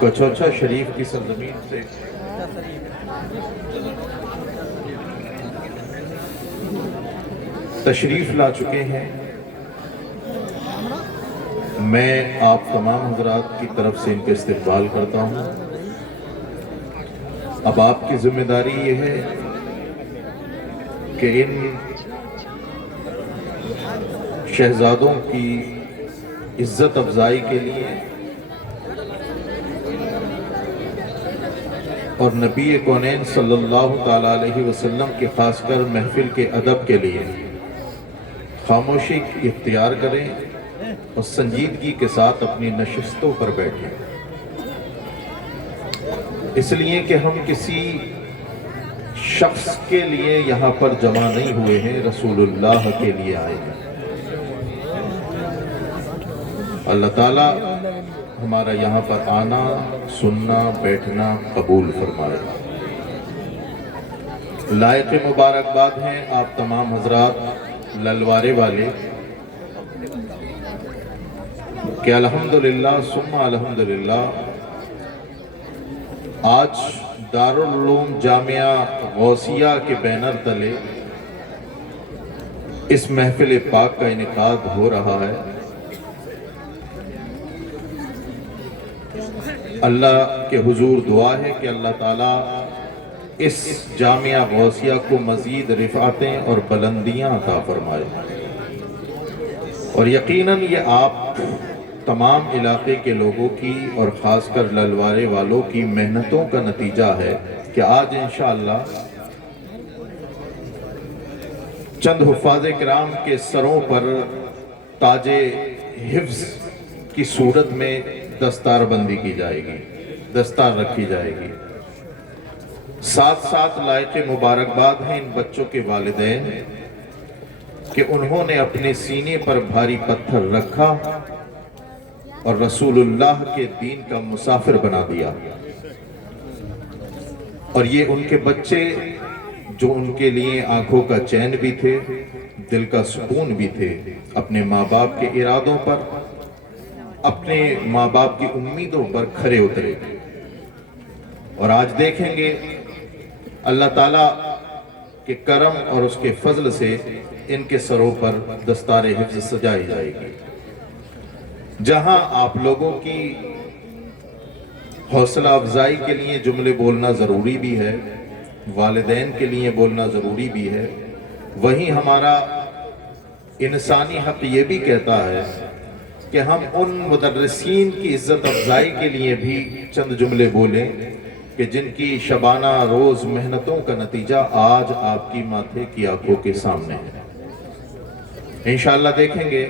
کچوچا شریف کی سرزمین سے تشریف لا چکے ہیں۔ میں آپ تمام حضرات کی طرف سے ان کا استقبال کرتا ہوں۔ اب آپ کی ذمہ داری یہ ہے کہ ان شہزادوں کی عزت افزائی کے لیے اور نبی کونین صلی اللہ تعالیٰ علیہ وسلم کے خاص کر محفل کے ادب کے لیے خاموشی اختیار کریں اور سنجیدگی کے ساتھ اپنی نشستوں پر بیٹھیں، اس لیے کہ ہم کسی شخص کے لیے یہاں پر جمع نہیں ہوئے ہیں، رسول اللہ کے لیے آئے ہیں۔ اللہ تعالیٰ ہمارا یہاں پر آنا، سننا، بیٹھنا قبول فرمائے۔ لائق مبارکباد ہیں آپ تمام حضرات للوارے والے کہ الحمدللہ ثم الحمدللہ آج دارالعلوم جامعہ غوثیہ کے بینر تلے اس محفل پاک کا انعقاد ہو رہا ہے۔ اللہ کے حضور دعا ہے کہ اللہ تعالیٰ اس جامعہ غوثیہ کو مزید رفعتیں اور بلندیاں عطا فرمائے، اور یقیناً یہ آپ تمام علاقے کے لوگوں کی اور خاص کر للوارے والوں کی محنتوں کا نتیجہ ہے کہ آج انشاءاللہ چند حفاظ کرام کے سروں پر تاج حفظ کی صورت میں دستار بندی کی جائے گی، دستار رکھی جائے گی۔ ساتھ ساتھ لائق مبارکباد ہیں ان بچوں کے والدین کہ انہوں نے اپنے سینے پر بھاری پتھر رکھا اور رسول اللہ کے دین کا مسافر بنا دیا، اور یہ ان کے بچے جو ان کے لیے آنکھوں کا چین بھی تھے، دل کا سکون بھی تھے، اپنے ماں باپ کے ارادوں پر، اپنے ماں باپ کی امیدوں پر کھرے اترے، اور آج دیکھیں گے اللہ تعالیٰ کے کرم اور اس کے فضل سے ان کے سروں پر دستار حفظ سجائی جائے گی۔ جہاں آپ لوگوں کی حوصلہ افزائی کے لیے جملے بولنا ضروری بھی ہے، والدین کے لیے بولنا ضروری بھی ہے، وہیں ہمارا انسانی حق یہ بھی کہتا ہے کہ ہم ان مدرسین کی عزت افزائی کے لیے بھی چند جملے بولیں کہ جن کی شبانہ روز محنتوں کا نتیجہ آج آپ کی ماتھے کی آنکھوں کے سامنے ہے۔ انشاءاللہ دیکھیں گے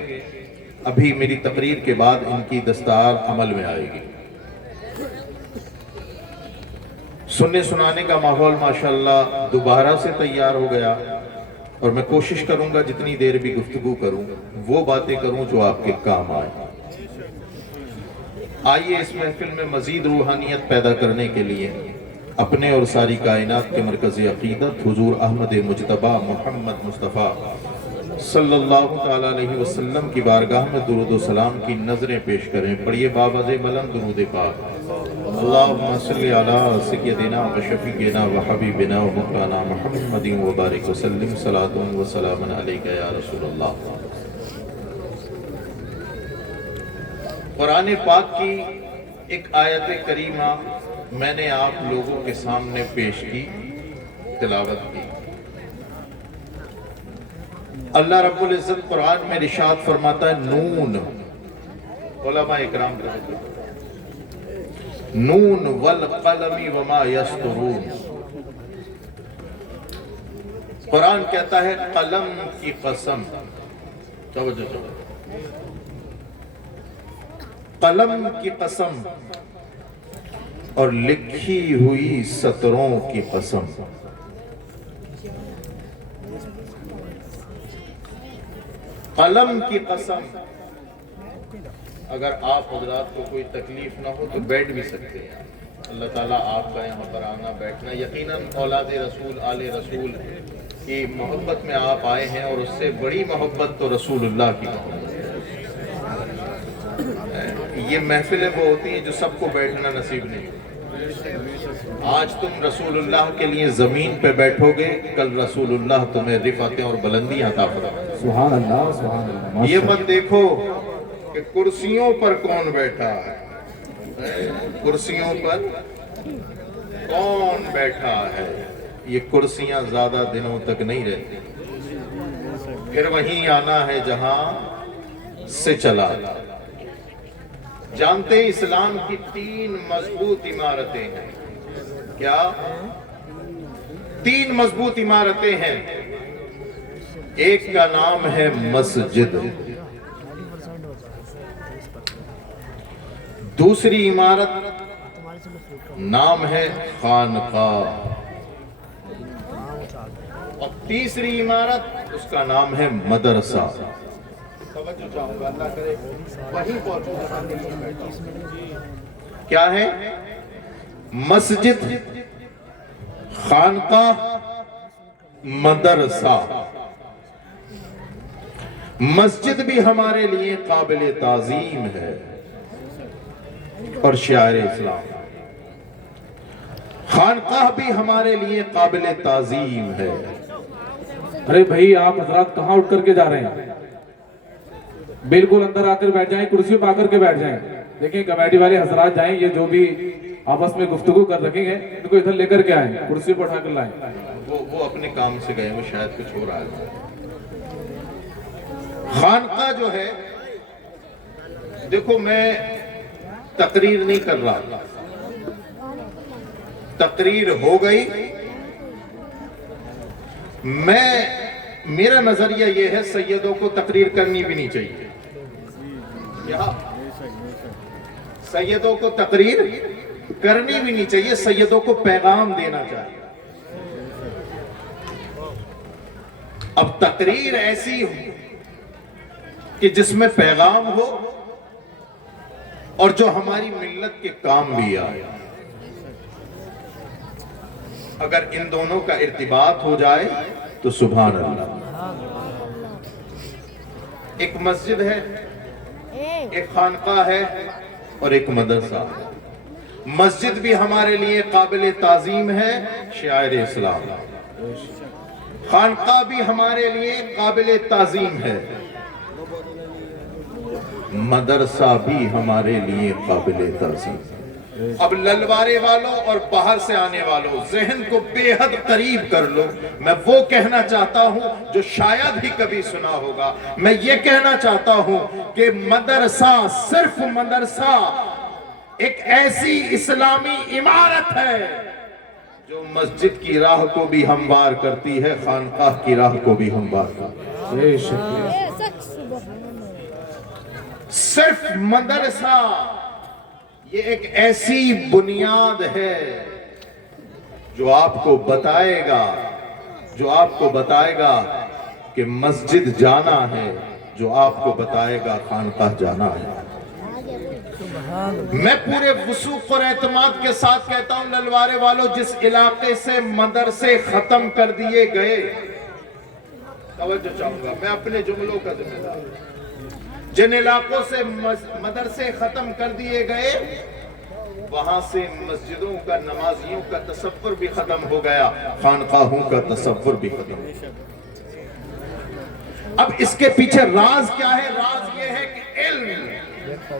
ابھی میری تقریر کے بعد ان کی دستار عمل میں آئے گی۔ سننے سنانے کا ماحول ماشاءاللہ دوبارہ سے تیار ہو گیا، اور میں کوشش کروں گا جتنی دیر بھی گفتگو کروں وہ باتیں کروں جو آپ کے کام آئیں۔ آئیے اس محفل میں مزید روحانیت پیدا کرنے کے لیے اپنے اور ساری کائنات کے مرکز عقیدت حضور احمد مجتبی محمد مصطفیٰ صلی اللہ تعالیٰ علیہ وسلم کی بارگاہ میں درود و سلام کی نظریں پیش کریں۔ پڑھیے بابز بلند درود پاک۔ اللہم صلی علی سیدنا و شفیعنا و حبیبنا و مولانا محمد و بارک وسلم صلاۃ و سلام علیک یا رسول اللہ۔ قرآن پاک کی ایک آیت کریمہ میں نے آپ لوگوں کے سامنے پیش کی، تلاوت کی۔ اللہ رب العزت قرآن میں ارشاد فرماتا ہے نون، علماء اکرام کہتے ہیں نون والقلم وما یسطرون۔ قرآن کہتا ہے قلم کی قسم، قلم کی قسم اور لکھی ہوئی سطروں کی قسم۔ قلم کی قسم، اگر آپ حضرات کو کوئی تکلیف نہ ہو تو بیٹھ بھی سکتے ہیں۔ اللہ تعالیٰ آپ کا یہاں پر آنا بیٹھنا، یقیناً اولاد رسول آل رسول کی محبت میں آپ آئے ہیں، اور اس سے بڑی محبت تو رسول اللہ کی محبت ہے۔ یہ محفلیں وہ ہوتی ہیں جو سب کو بیٹھنا نصیب نہیں. آج تم رسول اللہ کے لیے زمین پہ بیٹھو گے، کل رسول اللہ تمہیں رفعتیں اور بلندیاں عطا فرمائیں. سبحان اللہ سبحان اللہ. یہ مت دیکھو کہ کرسیوں پر کون بیٹھا ہے، کرسیوں پر کون بیٹھا ہے. یہ کرسیاں زیادہ دنوں تک نہیں رہتی، پھر وہیں آنا ہے جہاں سے چلا. جانتے ہیں اسلام کی 3 مضبوط عمارتیں ہیں. کیا 3 مضبوط عمارتیں ہیں؟ ایک کا نام ہے مسجد، دوسری عمارت نام ہے خانقاہ، اور تیسری عمارت اس کا نام ہے مدرسہ. توجہ چاہوں گا، اللہ کرے وہیں پہنچوں. کیا ہے؟ مسجد، خانقاہ، مدرسہ. مسجد بھی ہمارے لیے قابل تعظیم ہے اور شعائر اسلام. خانقاہ بھی ہمارے لیے قابل تعظیم ہے. ارے بھائی آپ حضرات کہاں اٹھ کر کے جا رہے ہیں؟ بالکل اندر آ کر بیٹھ جائیں، کرسیوں پہ آ کر کے بیٹھ جائیں. دیکھیں کمیٹی والے حضرات جائیں، یہ جو بھی آپس میں گفتگو کر رکھیں گے ان کو ادھر لے کر کے آئیں، کرسی پہ اٹھا کر لائیں. وہ اپنے کام سے گئے، وہ شاید کچھ ہو رہا ہے. خانقاہ جو ہے، دیکھو میں تقریر نہیں کر رہا، تقریر ہو گئی. میرا نظریہ یہ ہے سیدوں کو تقریر کرنی بھی نہیں چاہیے. سیدوں کو تقریر کرنی بھی نہیں چاہیے، سیدوں کو پیغام دینا چاہیے. اب تقریر ایسی ہو کہ جس میں پیغام ہو اور جو ہماری ملت کے کام بھی آئے. اگر ان دونوں کا ارتباط ہو جائے تو سبحان اللہ. ایک مسجد ہے، ایک خانقاہ ہے اور ایک مدرسہ ہے. مسجد بھی ہمارے لیے قابل تعظیم ہے، شعائر اسلام. خانقاہ بھی ہمارے لیے قابل تعظیم ہے، مدرسہ بھی ہمارے لیے قابل تعظیم. اب للوارے والوں اور باہر سے آنے والوں ذہن کو بے حد قریب کر لو. میں وہ کہنا چاہتا ہوں جو شاید ہی کبھی سنا ہوگا. میں یہ کہنا چاہتا ہوں کہ مدرسہ، صرف مدرسہ ایک ایسی اسلامی عمارت ہے جو مسجد کی راہ کو بھی ہموار کرتی ہے، خانقاہ کی راہ کو بھی ہموار کرتی ہے. صرف مدرسہ یہ ایک ایسی بنیاد ہے جو آپ کو بتائے گا کہ مسجد جانا ہے، جو آپ کو بتائے گا خانقاہ جانا ہے. میں پورے وثوق اور اعتماد کے ساتھ کہتا ہوں للوارے والوں، جس علاقے سے مدرسے ختم کر دیے گئے، توجہ چاہوں گا، میں اپنے جملوں کا ذمہ دار ہوں. جن علاقوں سے مدرسے ختم کر دیے گئے وہاں سے مسجدوں کا، نمازیوں کا تصور بھی ختم ہو گیا، خانقاہوں کا تصور بھی ختم ہو گیا. اب اس کے پیچھے راز کیا ہے؟ راز یہ ہے کہ علم،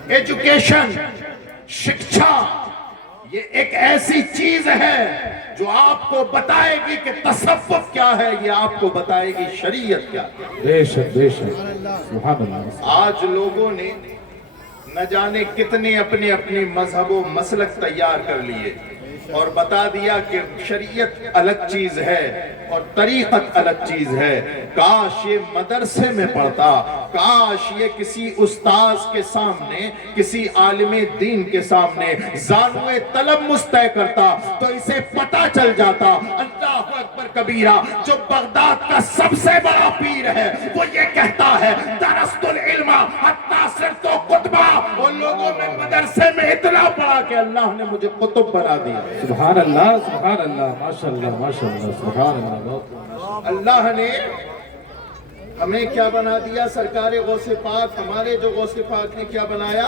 ایجوکیشن، شکشا یہ ایک ایسی چیز ہے جو آپ کو بتائے گی کہ تصوف کیا ہے، یہ آپ کو بتائے گی شریعت کیا ہے. بے شک بے شک، سبحان اللہ. آج لوگوں نے نہ جانے کتنے اپنے اپنے مذہب و مسلک تیار کر لیے اور بتا دیا کہ شریعت الگ چیز ہے اور طریقت الگ چیز ہے. کاش یہ مدرسے میں پڑھتا، کاش یہ کسی استاذ کے سامنے، کسی عالم دین کے سامنے زانوِ تلمس طے کرتا تو اسے پتہ چل جاتا. اللہ اکبر کبیرہ، جو بغداد کا سب سے بڑا پیر ہے وہ یہ کہتا ہے درست العلم حتی صرت قطبہ. ان لوگوں میں مدرسے میں اتنا پڑھا کہ اللہ نے مجھے قطب بنا دیا. سبحان اللہ سبحان اللہ، ماشاءاللہ ماشاءاللہ، سبحان اللہ. اللہ نے ہمیں کیا بنا دیا؟ سرکار غوث پاک، ہمارے جو غوث پاک نے کیا بنایا؟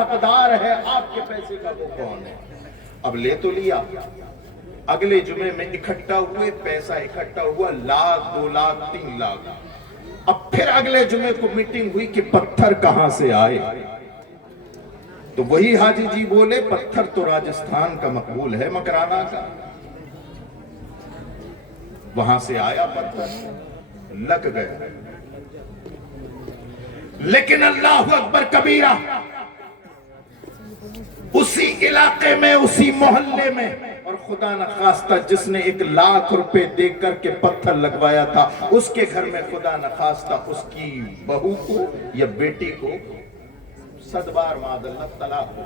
حقدار ہے آپ کے پیسے کا وہ کون ہے؟ اب لے تو لیا، اگلے جمعے میں اکٹھا ہوئے، پیسہ اکٹھا ہوا 1 لاکھ 2 لاکھ 3 لاکھ، اب پھر اگلے جمعے کو میٹنگ ہوئی کہ پتھر کہاں سے آئے، تو وہی حاجی جی بولے پتھر تو راجستھان کا مقبول ہے، مکرانا کا، وہاں سے آیا پتھر، لگ گئے۔ لیکن اللہ اکبر کبیرہ، اسی علاقے میں، اسی محلے میں، اور خدا نخواستہ جس نے 1 لاکھ روپے دے کر کے پتھر لگوایا تھا، اس کے گھر میں خدا نخواستہ اس کی بہو کو یا بیٹی کو 100 بار معاذ اللہ طلاق ہو۔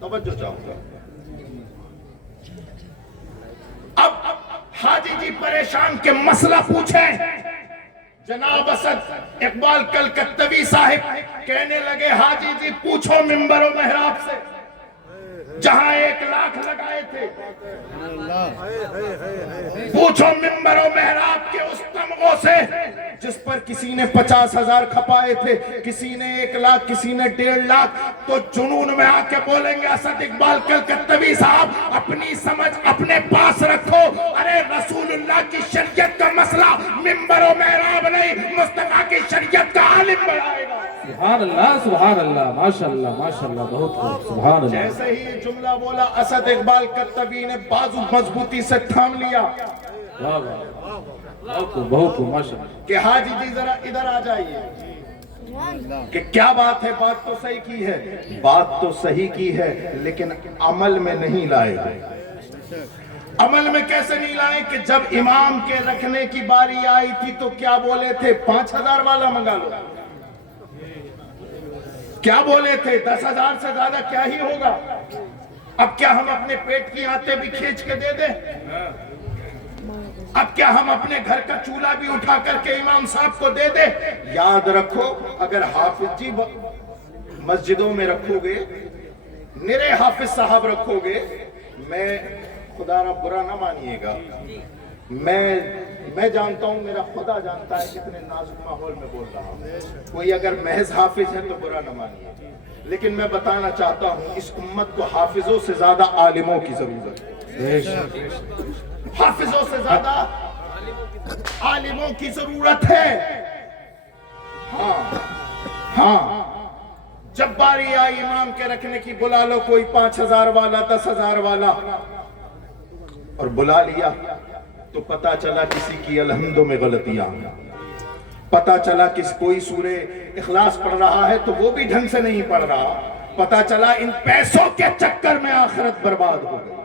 توجہ چاہوں گا۔ اب حاجی جی پریشان کے مسئلہ پوچھیں، جناب اسد اقبال کلکتوی صاحب کہنے لگے حاجی جی پوچھو منبر و محراب سے، جہاں 1 لاکھ لگائے تھے، پوچھو منبر و محراب کے اس تمغوں سے جس پر کسی نے 50,000 کھپائے تھے، کسی نے 1 لاکھ، کسی نے 1.5 لاکھ، تو جنون میں آ کے بولیں گے اسد اقبال کلکتوی صاحب اپنی سمجھ اپنے پاس رکھو، ارے رسول اللہ کی شریعت کا مسئلہ منبر و محراب نہیں، مصطفیٰ کی شریعت کا عالم بڑھائے گا۔ سبحان اللہ، سبحان اللہ، ماشاءاللہ ماشاءاللہ، بہت خوب، سبحان اللہ۔ جیسے ہی یہ جملہ بولا اسد اقبال کلکتوی نے بازو مضبوطی سے تھام لیا واہ واہ، بہت خوب، بہت خوب، ماشاءاللہ۔ کہ حاجی جی ذرا ادھر آ جائیے، کہ کیا بات ہے، بات تو صحیح کی ہے، بات تو صحیح کی ہے لیکن عمل میں نہیں لائے گئے۔ عمل میں کیسے نہیں لائے کہ جب امام کے رکھنے کی باری آئی تھی تو کیا بولے تھے؟ 5,000 والا منگا لو۔ کیا بولے تھے؟ 10,000 سے زیادہ کیا ہی ہوگا۔ اب کیا ہم اپنے پیٹ کی آنتیں بھی کھینچ کے دے دیں؟ اب کیا ہم اپنے گھر کا چولہا بھی اٹھا کر کے امام صاحب کو دے دیں؟ یاد رکھو، اگر حافظ جی مسجدوں میں رکھو گے، نرے حافظ صاحب رکھو گے، میں خدا را برا نہ مانیے گا، میں جانتا ہوں، میرا خدا جانتا ہے کتنے نازک ماحول میں بول رہا ہوں، کوئی اگر محض حافظ ہے تو برا نہ مانیے، لیکن میں بتانا چاہتا ہوں اس امت کو حافظوں سے زیادہ عالموں کی ضرورت ہے، حافظوں سے زیادہ عالموں کی ضرورت ہے۔ ہاں جب باری آئی امام کے رکھنے کی، بلا لو کوئی 5,000 والا، 10,000 والا، اور بلا لیا تو پتا چلا کسی کی الحمدوں میں غلطیاں، پتا چلا کوئی سورہ اخلاص پڑھ رہا ہے تو وہ بھی ڈھنگ سے نہیں پڑھ رہا، پتا چلا ان پیسوں کے چکر میں آخرت برباد ہو گئی۔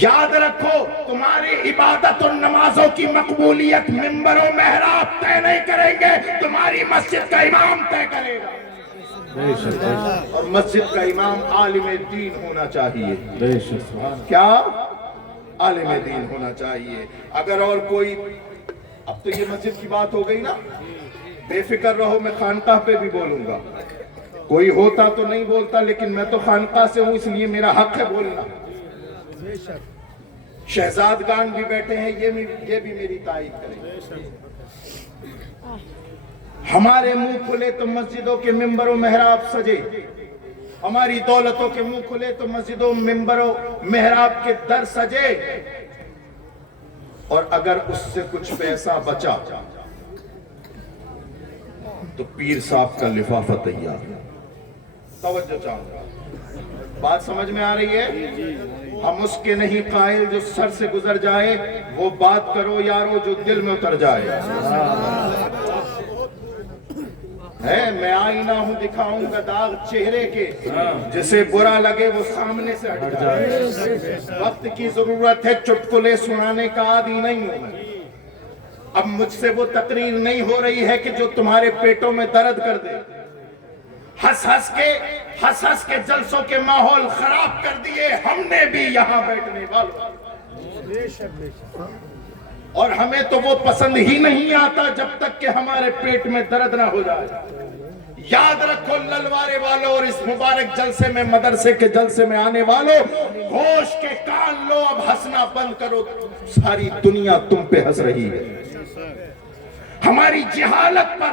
یاد رکھو، تمہاری عبادت اور نمازوں کی مقبولیت منبر و محراب طے نہیں کریں گے، تمہاری مسجد کا امام طے کرے گا، اور مسجد کا امام عالم دین ہونا چاہیے۔ کیا؟ عالم دین ہونا چاہیے۔ اگر اور کوئی، اب تو یہ مسجد کی بات ہو گئی نا، بے فکر رہو، میں خانقاہ پہ بھی بولوں گا، کوئی ہوتا تو نہیں بولتا، لیکن میں تو خانقاہ سے ہوں، اس لیے میرا حق ہے بولنا۔ شہزادگان بھی بیٹھے ہیں، یہ بھی میری تائید کریں۔ ہمارے منہ کھلے تو مسجدوں کے منبر و محراب سجے، ہماری دولتوں کے منہ کھلے تو مسجدوں منبر و محراب کے در سجے، اور اگر اس سے کچھ پیسہ بچا تو پیر صاحب کا لفافہ تیار۔ توجہ چاہوں گا، بات سمجھ میں آ رہی ہے؟ ہم اس کے نہیں قائل جو سر سے گزر جائے، وہ بات کرو یارو جو دل میں اتر جائے۔ میں آئینہ ہوں، دکھاؤں گا داغ چہرے کے، جسے برا لگے وہ سامنے سے ہٹ جائے۔ وقت کی ضرورت ہے، چٹکلے سنانے کا عادی نہیں ہوں میں۔ اب مجھ سے وہ تقریر نہیں ہو رہی ہے کہ جو تمہارے پیٹوں میں درد کر دے۔ ہنس ہنس کے جلسوں کے ماحول خراب کر دیے ہم نے بھی یہاں بیٹھنے والوں، اور ہمیں تو وہ پسند ہی نہیں آتا جب تک کہ ہمارے پیٹ میں درد نہ ہو جائے۔ یاد رکھو للوارے والوں اور اس مبارک جلسے میں، مدرسے کے جلسے میں آنے والوں، ہوش کے کان لو، اب ہنسنا بند کرو، ساری دنیا تم پہ ہنس رہی ہے، ہماری جہالت پر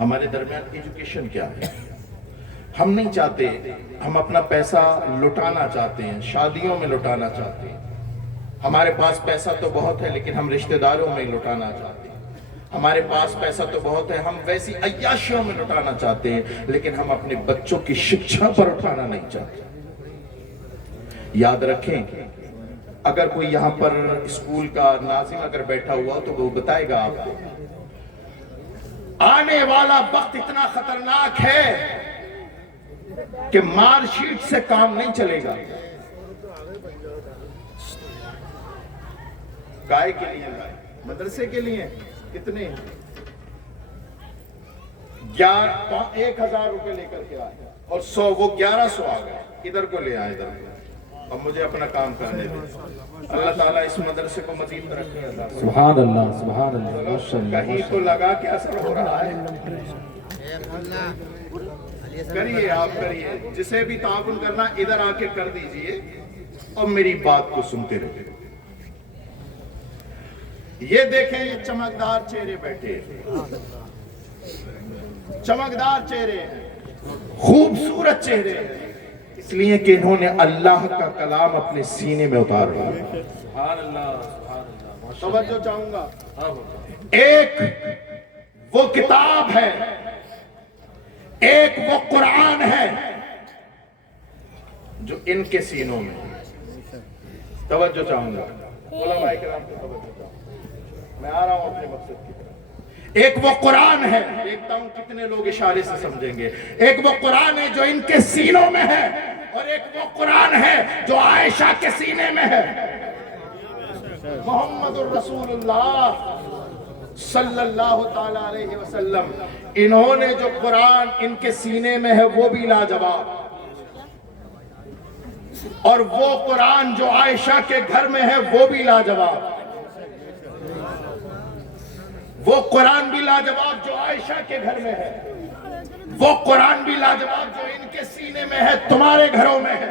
ہمارے درمیان ایجوکیشن کیا ہے؟ ہم نہیں چاہتے، ہم اپنا پیسہ لٹانا چاہتے ہیں، شادیوں میں لٹانا چاہتے ہیں۔ ہمارے پاس پیسہ تو بہت ہے لیکن ہم رشتہ داروں میں لٹانا چاہتے ہیں۔ ہمارے پاس پیسہ تو بہت ہے، ہم ویسی عیاشیوں میں لٹانا چاہتے ہیں لیکن ہم اپنے بچوں کی شکشا پر اٹھانا نہیں چاہتے۔ یاد رکھیں، اگر کوئی یہاں پر اسکول کا ناظم اگر بیٹھا ہوا تو وہ بتائے گا آپ کو، آنے والا وقت اتنا خطرناک ہے کہ مارک شیٹ سے کام نہیں چلے گا۔ گائے کے لیے مدرسے کے لیے کتنے 1000 روپے لے کر کے آئے اور 100 وہ 1100 آ گئے، ادھر کو لے آئے ادھر۔ اب مجھے اپنا کام کرنے دیں۔ اللہ تعالیٰ اس مدرسے کو مزید ترقی عطا فرمائے۔ سبحان اللہ، سبحان اللہ، ماشاءاللہ۔ کہیں تو لگا کہ اثر ہو رہا ہے۔ کریے، آپ کریے، جسے بھی تعاون کرنا ادھر آ کے کر دیجئے اور میری بات کو سنتے رہے۔ یہ دیکھیں، یہ چمکدار چہرے بیٹھے، چمکدار چہرے، خوبصورت چہرے، اس لیے کہ انہوں نے اللہ کا کلام اپنے سینے میں اتار لیا۔ سبحان اللہ، سبحان اللہ۔ توجہ چاہوں گا، ایک وہ کتاب ہے، ایک وہ قرآن ہے جو ان کے سینوں میں۔ توجہ چاہوں گا، علماء کرام کو توجہ چاہوں گا، میں آ رہا ہوں اپنے مقصد کی طرف۔ ایک وہ قرآن ہے، دیکھتا ہوں کتنے لوگ اشارے سے سمجھیں گے۔ ایک وہ قرآن ہے جو ان کے سینوں میں ہے، اور ایک وہ قرآن ہے جو عائشہ کے سینے میں ہے۔ محمد الرسول اللہ صلی اللہ تعالیٰ علیہ وسلم، انہوں نے جو قرآن ان کے سینے میں ہے وہ بھی لاجواب، اور وہ قرآن جو عائشہ کے گھر میں ہے وہ بھی لاجواب۔ وہ قرآن بھی لاجواب جو عائشہ کے گھر میں ہے، وہ قرآن بھی لاجواب جو ان کے سینے میں ہے، تمہارے گھروں میں ہے۔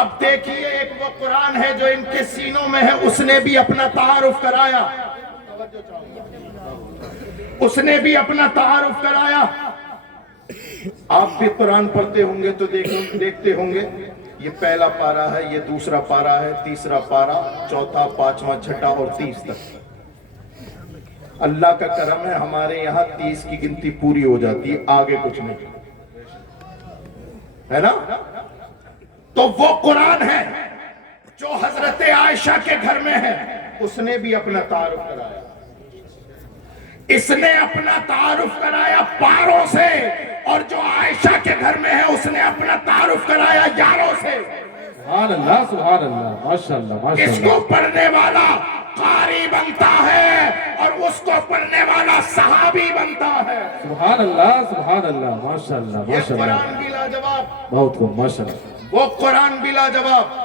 اب دیکھیے، ایک وہ قرآن ہے جو ان کے سینوں میں ہے، اس نے بھی اپنا تعارف کرایا، اس نے بھی اپنا تعارف کرایا۔ آپ بھی قرآن پڑھتے ہوں گے تو دیکھتے ہوں گے، یہ پہلا پارہ ہے، یہ دوسرا پارہ ہے، تیسرا پارہ، چوتھا، پانچواں، چھٹا اور 30 تک۔ اللہ کا کرم ہے، ہمارے یہاں 30 کی گنتی پوری ہو جاتی ہے، آگے کچھ نہیں ہے نا۔ تو وہ قرآن ہے جو حضرت عائشہ کے گھر میں ہے، اس نے بھی اپنا تعارف کرایا۔ اس نے اپنا تعارف کرایا پاروں سے، اور جو عائشہ کے گھر میں ہے اس نے اپنا تعارف کرایا یاروں سے۔ سبحان اللہ، سبحان اللہ، ماشاءاللہ، ماشاءاللہ۔ اس کو پڑھنے والا قاری بنتا ہے اور اس کو پڑھنے والا صحابی بنتا ہے۔ سبحان اللہ، سبحان اللہ، ماشاءاللہ، یہ ماشاءاللہ۔ قرآن بھی لاجواب، بہت خوب، ماشاءاللہ۔ وہ قرآن بھی لاجواب۔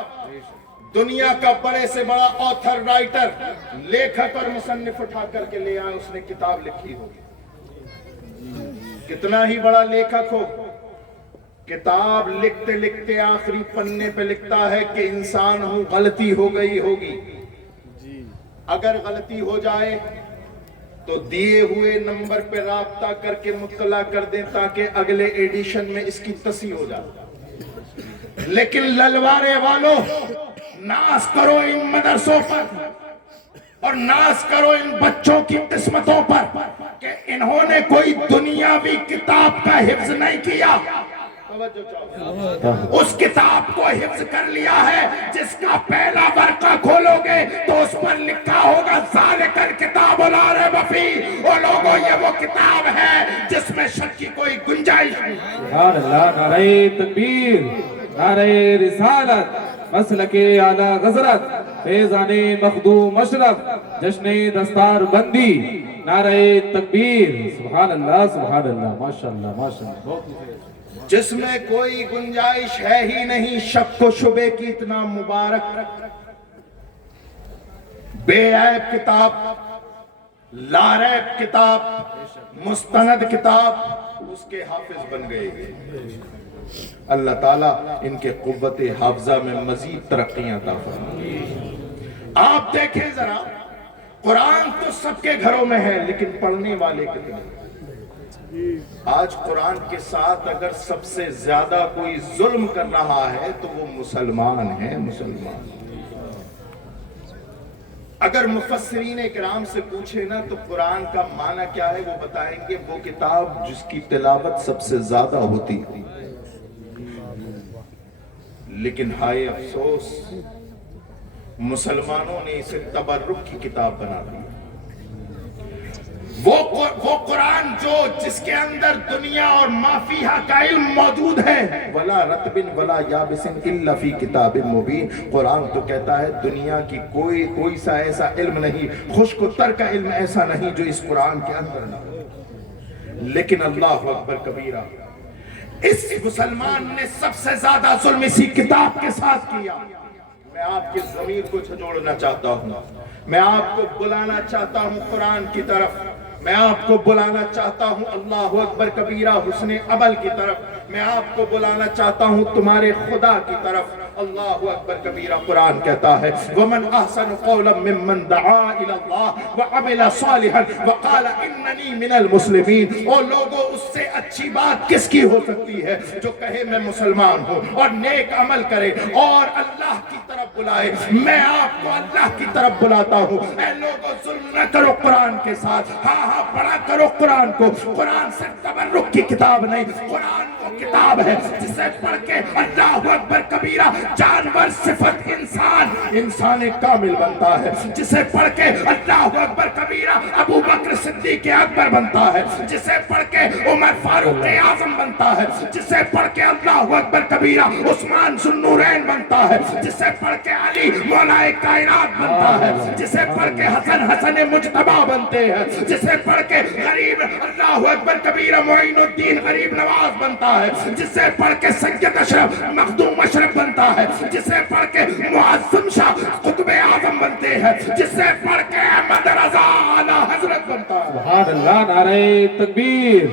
دنیا کا بڑے سے بڑا آتھر، رائٹر، لیکھک اور مصنف اٹھا کر کے لے آئے، اس نے کتاب لکھی ہو، کتنا ہی بڑا لیکھک ہو، کتاب لکھتے لکھتے آخری پنے پہ لکھتا ہے کہ انسان ہوں، غلطی ہو گئی ہوگی، اگر غلطی ہو جائے تو دیے ہوئے نمبر پہ رابطہ کر کے مطلع کر دیں تاکہ اگلے ایڈیشن میں اس کی تصحیح ہو جائے۔ لیکن للوارے والوں، ناز کرو ان مدرسوں پر اور ناز کرو ان بچوں کی قسمتوں پر کہ انہوں نے کوئی دنیاوی کتاب کا حفظ نہیں کیا، اس کتاب کو حفظ کر لیا ہے جس کا پہلا ورقہ کھولو گے تو اس پر لکھا ہوگا ذالک الکتاب لا ریب فیہ۔ اور لوگوں، یہ وہ کتاب ہے جس میں شک کی کوئی گنجائش نہیں۔ سبحان اللہ، نعرہ تکبیر، نعرہ رسالت، مسلک اعلیٰ غزرت، فیضان مخدوم مشرف، جشن دستار بندی، نعرہ تکبیر، سبحان اللہ، سبحان اللہ، ماشاءاللہ، ماشاءاللہ۔ جس میں کوئی گنجائش ہے ہی نہیں شک و شبے کی، اتنا مبارک بے عیب کتاب، لا ریب کتاب، مستند کتاب، اس کے حافظ بن گئے۔ اللہ تعالیٰ ان کے قوت حافظہ میں مزید ترقیاں عطا فرمائے۔ آپ دیکھیں ذرا، قرآن تو سب کے گھروں میں ہے لیکن پڑھنے والے کتنے؟ آج قرآن کے ساتھ اگر سب سے زیادہ کوئی ظلم کر رہا ہے تو وہ مسلمان ہے، مسلمان۔ اگر مفسرین کرام سے پوچھے نا تو قرآن کا معنی کیا ہے، وہ بتائیں گے وہ کتاب جس کی تلاوت سب سے زیادہ ہوتی ہے، لیکن ہائے افسوس مسلمانوں نے اسے تبرک کی کتاب بنا دی۔ وہ قرآن جس کے اندر دنیا اور ما فیہا کا علم موجود ہے، ولا رطب ولا یابس الا فی کتاب مبین، قرآن تو کہتا ہے دنیا کی کوئی سا ایسا علم نہیں، خشک و تر کا علم ایسا نہیں جو اس قرآن کے اندر نہ ہو۔ لیکن اللہ اکبر کبیرہ، اس مسلمان نے سب سے زیادہ ظلم اسی کتاب کے ساتھ کیا۔ میں آپ کی ضمیر کو جھنجھوڑنا چاہتا ہوں، میں آپ کو بلانا چاہتا ہوں قرآن کی طرف، میں آپ کو بلانا چاہتا ہوں اللہ اکبر کبیرہ حسن عمل کی طرف، میں آپ کو بلانا چاہتا ہوں تمہارے خدا کی طرف۔ اللہ اکبر کبیرہ، قرآن کہتا ہے وَمَنْ أَحْسَنُ قَوْلًا مِّمَّنْ دَعَا إِلَى اللَّهِ وَعَمِلَ صَالِحًا وَقَالَ إِنَّنِي مِنَ الْمُسْلِمِينَ۔ اور لوگوں، اس سے اچھی بات کس کی ہو سکتی ہے جو کہے میں مسلمان ہوں اور نیک عمل کرے اور اللہ کی طرف بلائے۔ میں آپ کو اللہ کی طرف بلاتا ہوں، اے لوگوں ظلم نہ کرو قرآن کے ساتھ، ہاں پڑھا کرو قرآن کو۔ قرآن صرف تبرک کی کتاب نہیں، قرآن وہ کتاب ہے جسے پڑھ کے اللہ اکبر کبیرہ جانور صفت انسان کامل بنتا ہے، جسے پڑھ کے اللہ اکبر کبیرہ ابو بکر صدیق اکبر بنتا ہے، جسے پڑھ کے عمر فاروق اعظم بنتا ہے، جسے پڑھ کے اللہ اکبر کبیرہ عثمان ذو النورین بنتا ہے، جسے پڑھ کے علی مولا کائنات بنتا ہے، جسے پڑھ کے حسن مجتبی بنتے ہیں، جسے پڑھ کے غریب اللہ اکبر کبیرہ معین الدین غریب نواز بنتا ہے، جسے پڑھ کے سید اشرف مخدوم اشرف بنتا ہے، جسے پڑھ کے معظم شاہ قطب اعظم بنتے ہیں، جسے پڑھ کے احمد رضا اعلی حضرت بنتا ہے۔ سبحان اللہ، نعرہ تکبیر،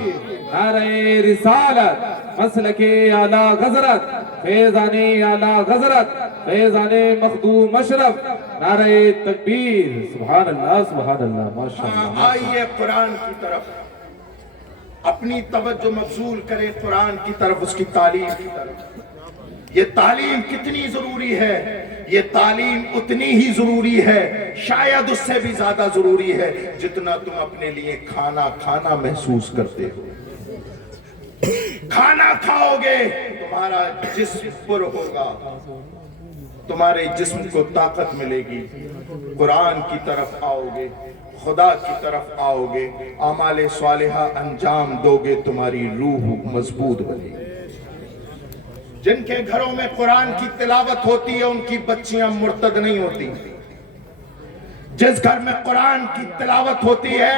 نعرہ رسالت، مسلک اعلی حضرت، فیضان اعلی حضرت، فیضان مخدوم اشرف، نعرہ تکبیر، سبحان اللہ سبحان اللہ، ماشاءاللہ۔ آئیے قرآن کی طرف اپنی توجہ مبذول کرے، قرآن کی طرف، اس کی تعلیم کی طرف۔ یہ تعلیم کتنی ضروری ہے، یہ تعلیم اتنی ہی ضروری ہے، شاید اس سے بھی زیادہ ضروری ہے جتنا تم اپنے لیے کھانا محسوس کرتے ہو۔ کھانا کھاؤ گے تمہارا جسم پر ہوگا، تمہارے جسم کو طاقت ملے گی، قرآن کی طرف آؤ گے، خدا کی طرف آؤ گے، اعمال صالحہ انجام دو گے، تمہاری روح مضبوط بنے گی۔ جن کے گھروں میں قرآن کی تلاوت ہوتی ہے ان کی بچیاں مرتد نہیں ہوتی۔ جس گھر میں قرآن کی تلاوت ہوتی ہے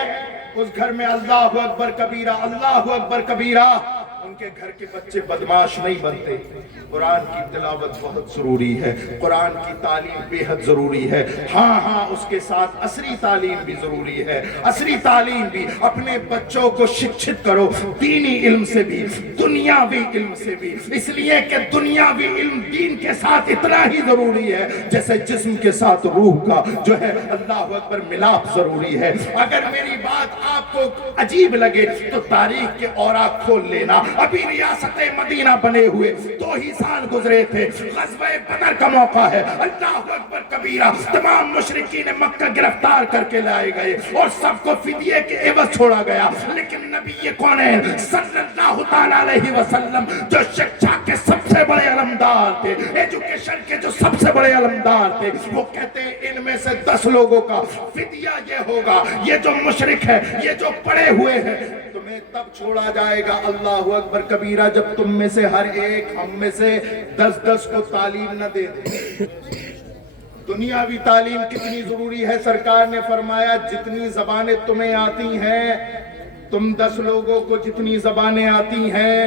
اس گھر میں اللہ اکبر کبیرہ، اللہ اکبر کبیرہ، ان کے گھر کے بچے بدماش نہیں بنتے۔ قرآن کی تلاوت بہت ضروری ہے، قرآن کی تعلیم بے حد ضروری ہے۔ ہاں اس کے ساتھ عصری تعلیم بھی ضروری ہے، عصری تعلیم بھی۔ اپنے بچوں کو شکشت کرو، دینی علم سے بھی، دنیاوی علم سے بھی، اس لیے کہ دنیاوی علم دین کے ساتھ اتنا ہی ضروری ہے جیسے جسم کے ساتھ روح کا جو ہے اللہ اکبر ملاپ ضروری ہے۔ اگر میری بات آپ کو عجیب لگے تو تاریخ کے اوراق کھول لینا۔ ابھی ریاست مدینہ بنے ہوئے 2 ہی سال گزرے تھے، غزوہ بدر کا موقع ہے، اللہ اکبر کبیرہ، تمام مشرکین مکہ گرفتار کر کے لائے گئے اور سب کو فدیے کے عوض چھوڑا گیا، لیکن نبی کونین صلی اللہ تعالیٰ علیہ وسلم جو شکشا کے سب سے بڑے علمدار تھے، ایجوکیشن کے جو سب سے بڑے علمدار تھے، وہ کہتے ہیں ان میں سے 10 لوگوں کا فدیہ یہ ہوگا، یہ جو مشرک ہے، یہ جو پڑے ہوئے ہیں، تمہیں تب چھوڑا جائے گا اللہ اکبر کبیرہ جب تم میں سے ہر ایک ہم میں سے 10 کو تعلیم نہ دے دے۔ دنیاوی تعلیم کتنی ضروری ہے، سرکار نے فرمایا جتنی زبانیں تمہیں آتی ہیں، تم 10 لوگوں کو جتنی زبانیں آتی ہیں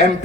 MP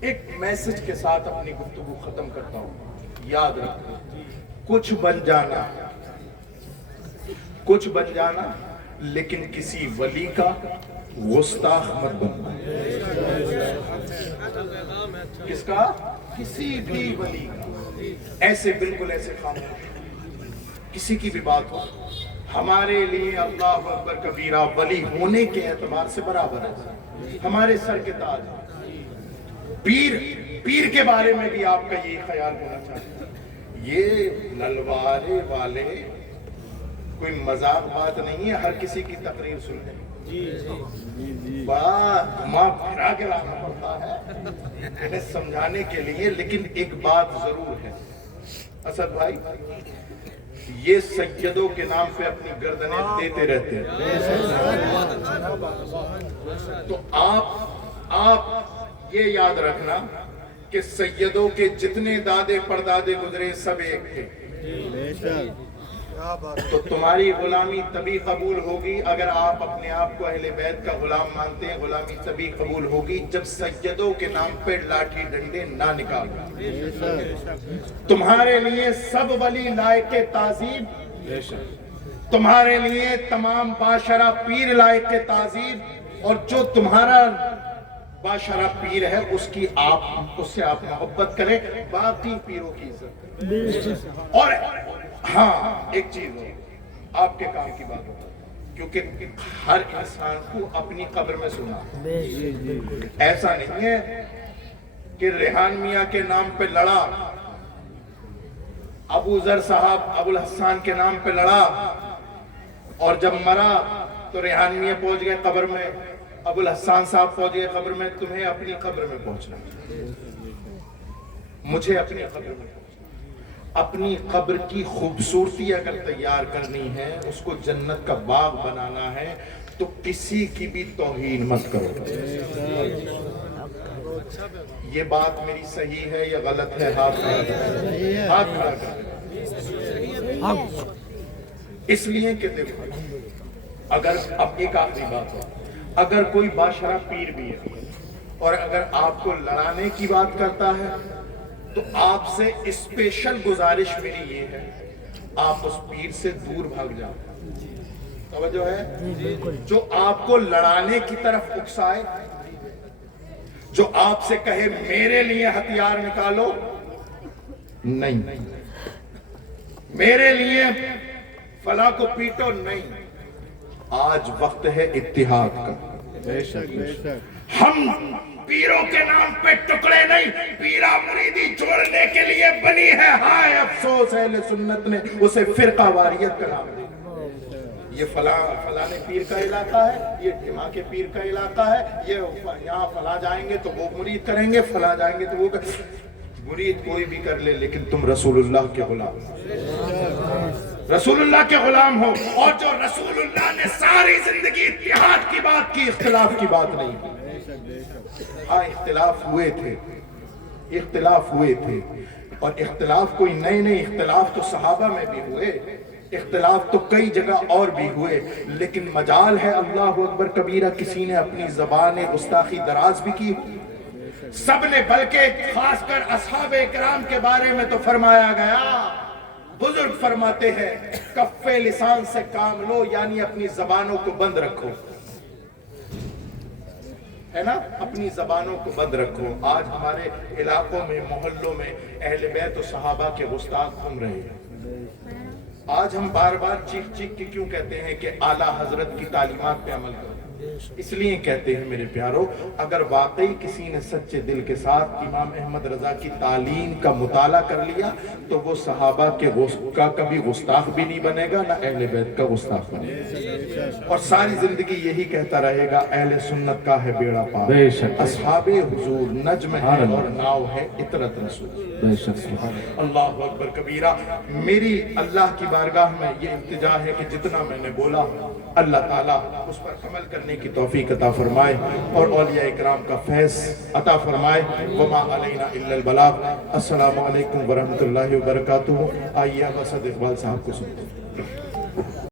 ایک میسج کے ساتھ اپنی گفتگو ختم کرتا ہوں. یاد رکھو کچھ بن جانا لیکن کسی ولی کا گستاخ مت بننا. کس کا؟ کسی بھی ولی کا. ایسے بالکل ایسے خاموش کسی کی بھی بات ہو ہمارے لیے اللہ اکبر کبیرہ ولی ہونے کے اعتبار سے برابر ہے. ہمارے سر کے تاج. پیر کے بارے میں بھی آپ کا یہ خیال ہونا چاہیے. یہ نلوارے والے کوئی مذاق بات نہیں ہے ہر کسی کی تقریر سننے. بڑا گھما پھرا کے لانا پڑتا ہے انہیں سمجھانے کے لیے. لیکن ایک بات ضرور ہے اسد بھائی, یہ سیدوں کے نام پہ اپنی گردنیں دیتے رہتے ہیں. تو آپ یہ یاد رکھنا کہ سیدوں کے جتنے دادے پردادے گزرے سب ایک تھے. تو تمہاری غلامی تبھی قبول ہوگی اگر آپ اپنے آپ کو اہل بیت کا غلام مانتے ہیں. غلامی تبھی قبول ہوگی جب سیدوں کے نام پہ لاٹھی ڈنڈے نہ نکالو. تمہارے لیے سب ولی لائق تعظیم, تمہارے لیے تمام باشرہ پیر لائق تعظیم, اور جو تمہارا باشرہ پیر ہے اس سے آپ محبت کریں. باقی پیروں کی عزت. اور ہاں ایک چیز ہو آپ کے کام کی بات ہو, کیونکہ ہر انسان کو اپنی قبر میں سنا. ایسا نہیں ہے کہ ریحان میاں کے نام پہ لڑا, ابو ذر صاحب ابو الحسان کے نام پہ لڑا, اور جب مرا تو ریحان میاں پہنچ گئے قبر میں, ابو الحسان صاحب پہنچ گئے قبر میں. تمہیں اپنی قبر میں پہنچنا, مجھے اپنی قبر میں پہنچنا. اپنی قبر کی خوبصورتی اگر تیار کرنی ہے, اس کو جنت کا باغ بنانا ہے, تو کسی کی بھی توہین مت کرو. یہ بات میری صحیح ہے یا غلط ہے؟ ہاتھ کھڑا کر. اس لیے کہ دیکھو, اگر اب ایک آخری بات ہو, اگر کوئی باشرہ پیر بھی ہے اور اگر آپ کو لڑانے کی بات کرتا ہے تو آپ سے اسپیشل گزارش میری یہ ہے, آپ اس پیر سے دور بھاگ جاؤ. توجہ ہے؟ جو آپ کو لڑانے کی طرف اکسائے, جو آپ سے کہے میرے لیے ہتھیار نکالو, نہیں, میرے لیے فلاں کو پیٹو, نہیں. آج وقت ہے اتحاد کا. ہم پیروں کے نام پہ ٹکڑے نہیں, پیرا مریدی جوڑنے کے لیے بنی ہے. ہائے افسوس اہل سنت نے اسے فرقہ واریت کا نام دیا. یہ فلاں پیر کا علاقہ ہے, یہ ٹھما کے پیر کا علاقہ ہے, یہ یہاں فلاں جائیں گے تو وہ مرید کریں گے, فلاں جائیں گے تو وہ مرید کوئی بھی کر لے, لیکن تم رسول اللہ کے غلام, رسول اللہ کے غلام ہو. اور جو رسول اللہ نے ساری زندگی اتحاد کی بات کی, اختلاف کی بات نہیں کی. ہاں اختلاف ہوئے تھے, اور اختلاف کوئی نئے اختلاف تو صحابہ میں بھی ہوئے, اختلاف تو کئی جگہ اور بھی ہوئے, لیکن مجال ہے اللہ اکبر کبیرہ کسی نے اپنی زبان گستاخی دراز بھی کی سب نے. بلکہ خاص کر اصحاب اکرام کے بارے میں تو فرمایا گیا, بزرگ فرماتے ہیں کف لسان سے کام لو, یعنی اپنی زبانوں کو بند رکھو, ہے نا, اپنی زبانوں کو بند رکھو. آج ہمارے علاقوں میں محلوں میں اہل بیت و صحابہ کے گستاخ گھوم رہے ہیں. آج ہم بار بار چیخ کے کیوں کہتے ہیں کہ اعلیٰ حضرت کی تعلیمات پہ عمل کرو؟ اس لیے کہتے ہیں میرے پیارو, اگر واقعی کسی نے سچے دل کے ساتھ امام احمد رضا کی تعلیم کا مطالعہ کر لیا تو وہ صحابہ کا کبھی گستاخ بھی نہیں بنے گا, نہ اہل بیت کا گستاخ بنے گا, اور ساری زندگی یہی کہتا رہے گا اہل سنت کا ہے بیڑا پار, اصحاب حضور نجم ہے اور ناؤ ہے اطرت رسول. اللہ اکبر کبیرہ. میری اللہ کی بارگاہ میں یہ التجا ہے کہ جتنا میں نے بولا اللہ تعالیٰ اس پر عمل کرنے کی توفیق عطا فرمائے اور اولیاء اکرام کا فیض عطا فرمائے. وما علینا الا البلاغ. السلام علیکم ورحمۃ اللہ وبرکاتہ. آئیے اسد اقبال صاحب کو سنتے ہیں.